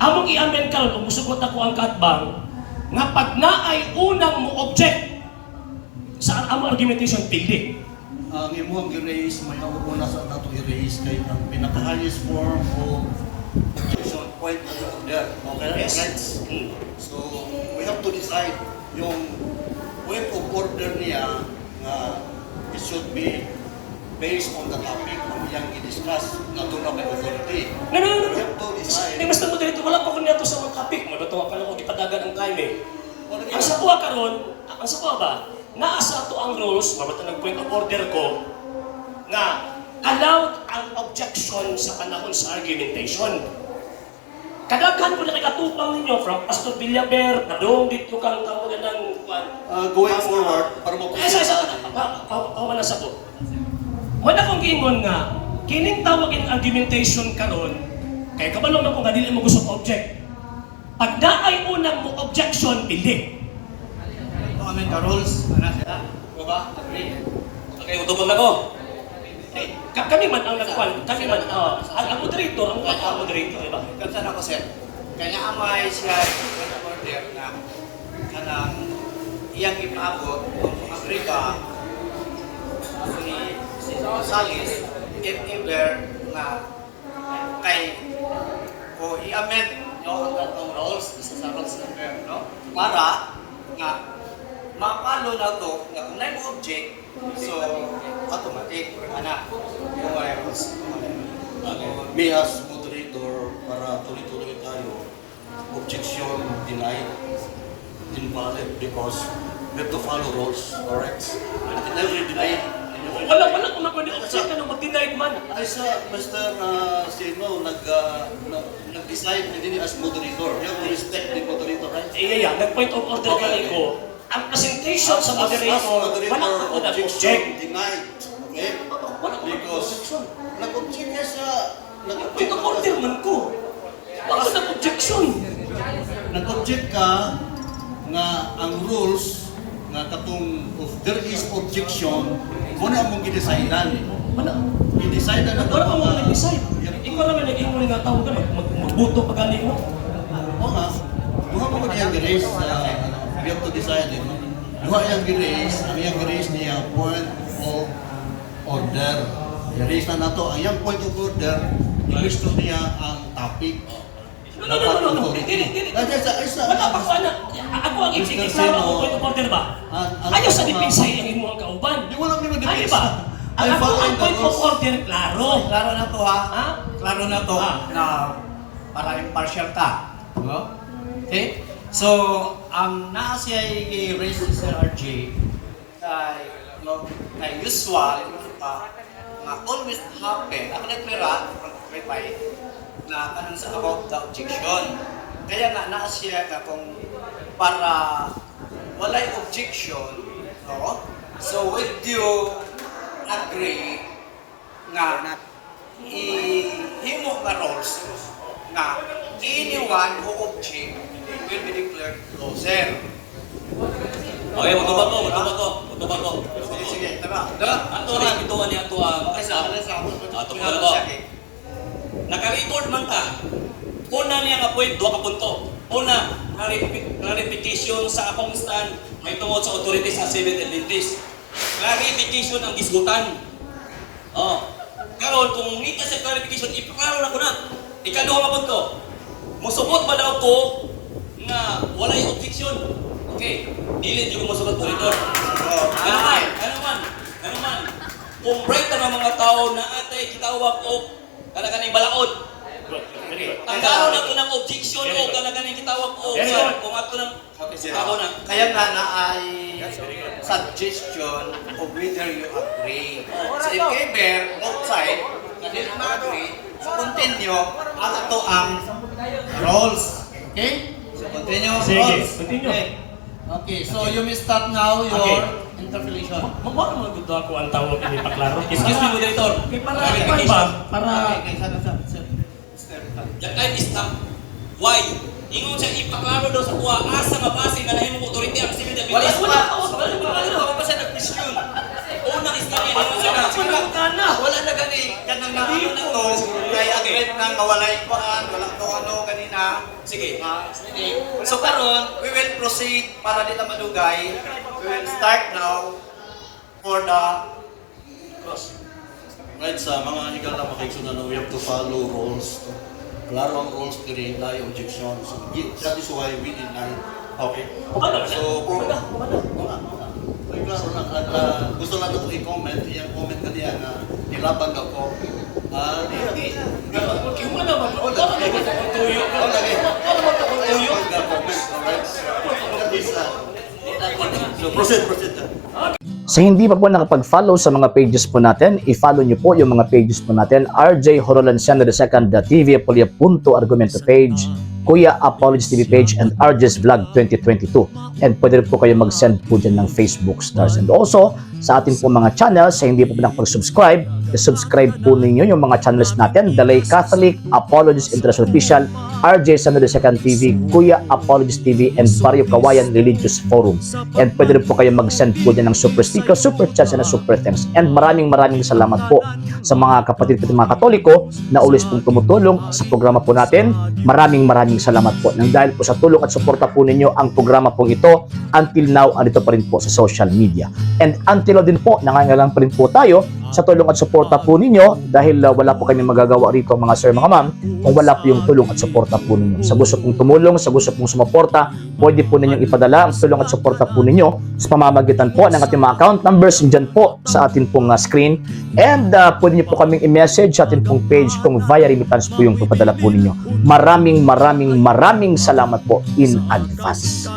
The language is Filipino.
Among i-amend karon kung musugot ako ang katbang nga pag naay unang mo object sa among argumentation pildi. Ang imuhang i-raise, may ako una sa nato i-raise kay ang pinaka-highest form of objection point of the order. Okay? Yes. Right? So, we have to decide yung point of order niya na it should be based on the topic kung iyang i-discuss na doon na may authority. No. We have to decide. Hindi mas mo dito wala pa ko niya to sa mga topic. Magatuwa ka lang kung ipadagan ang time eh. Ano Ang sa kuha karon, ang sa kuha ba? Naasa to ang rules, mabata ng point of order ko, nga allowed ang objection sa panahon sa argumentation. Kadaghan ko na katupang ninyo from Pastor Villaber, kadong dito kang tawagan ng Going forward, para mo pawanas ako. Wala akong giingon nga, kining tawagin argumentation karon, kay kabalo man ko nga dili mo gusto object. Pag naay unang mo objection, pildi. Amen ka rules, ano sila? Diba? Agree? Okay, utubog na ko. Kami man ang nagkuhan, kami man, ang moderator, ang moderator, di ba? Kansan ako, sir. Kanya amay siya yung order na kanang iyang ipaabot kung agree ka si Salis if ever na kay o i-amend no ang tatong rules isa sa rules number no para nga mapalo na to nga kung na object so automatic ana yung may rules me as moderator para tuloy-tuloy tayo, objection denied, invalid because we have to follow rules, correct? And every denied. Wala ko magkuhan yung object ka nung mag-denied man. Ay sa Mr. Sino nag-decide na din as moderator. You have to respect the moderator, right? Nag-point of order ka ko. Ang presentation sa moderator, wala ako objection nag-object. denied. Okay? Wala ko Because nag-objection. nag-object ka sa Point of order man ko. Wala ko nag-objection. Nag-object ka nga ang rules nga katong if there is objection, muna mong gidesidean. Wala. Gidesidean na Wala ka mo nag-decide. Ikaw naman nag-ingon nga tao ka, magbuto pa gali mo. Oo nga. Duha mo niyang gi-raise we have to decide it. Duha yang gi-raise, ang iyang gi-raise niya point of order. I-raise na nato ang iyang point of order, i-gusto niya ang topic. No. Dili. Wala pa ko na. Ako ang iklaro ang point of order ba? Ayaw sa depensa ang imo ang kauban. Di wala naman Ay, depensa. ba? Ang I ako follow ang the point of rules. order, klaro. Klaro na to ha. Ha? Klaro na to na para impartial ka. No? Okay? So, ang naa siya i-raise si Sir RJ kay usual nga always happen. Ako nagplera, clarify na kanang sa about the objection. Kaya nga naa siya ka kung para walay objection, no? So, would you agree nga ihimo nga rules nga anyone who object will be declared loser. Okay, utubog ko. Sige, tara. Ato rin, ito ni ato ang ato ko. Naka-record man ka. Una niya nga point, 2 ka punto. Una, clarification sa akong stand may tungod sa authorities sa Seventh Adventist. Clarification ang gisgutan. Karon kung ngita sa clarification, ipaklaro na ko na. Ikaduha nga punto. Musubot ba daw ko nga walay objection? Okay, dili yung musubot po ito. Ano man. Kung break ng mga tao na atay kitawag o kanang balaod. Ang karon na ng objection o kanang kitawag o kung ato ng ako na. Kaya nga na ay suggestion of whether you agree. So if ever outside, na dili ma-agree, so continue ato ang rules. Okay? So continue Sige, rules. continue. Okay, so you may start now your Okay. interpellation. Mawala mo gusto ako ang tawag ini paklaro. Excuse me, moderator. Okay, para Clarification. Okay, sana. The time is up. Why? Ingon siya ipaklaro daw sa kuha asa nga base nga nahimong authority ang Seventh Adventist. Wala pa siya nag-question. Unang istorya nimo siya na. Wala na gani kanang naano na to. Kaya agreed nang mawalay paan, wala to ano kanina na Sige. so karon we will proceed para di ta madugay. We will start now for the cross. Right, sa mga higal na makiksunan, we have to follow rules. Klaro ang rules diri, dahil objection. So, that is why we deny. Okay? So, wala. Ay, klaro lang. At gusto lang ito i-comment. Iyang comment ka niya na nilabag ako. Di. Wala naman. Wala naman. Tuyo. So, proceed. Sa hindi pa po nakapag-follow sa mga pages po natin, i-follow nyo po yung mga pages po natin. RJ Horolanciano II TV Apolia Punto Argumento page, Kuya Apologies TV page, and RJ's Vlog 2022. And pwede rin po kayo mag-send po dyan ng Facebook stars. And also, sa ating po mga channels, sa hindi po nakapag-subscribe, i-subscribe po ninyo yung mga channels natin, Dalay Catholic, Apologies International Official, RJ Sano II TV, Kuya Apologies TV, and Barrio Kawayan Religious Forum. And pwede rin po kayo mag-send po dyan ng super sticker, super chats, and super thanks. And maraming salamat po sa mga kapatid at mga Katoliko na always pong tumutulong sa programa po natin. Maraming salamat po. Nang dahil po sa tulong at suporta po ninyo, ang programa pong ito, until now, andito pa rin po sa social media. And until now din po, nangangailangan pa rin po tayo sa tulong at suporta po ninyo dahil wala po kami magagawa rito mga sir, mga ma'am, kung wala po yung tulong at suporta po ninyo. Sa gusto pong tumulong, sa gusto pong sumuporta, pwede po ninyong ipadala ang tulong at suporta po ninyo sa pamamagitan po ng ating mga account numbers dyan po sa ating pong screen. And pwede nyo po kaming i-message sa ating pong page kung via remittance po yung ipadala po ninyo. Maraming salamat po in advance.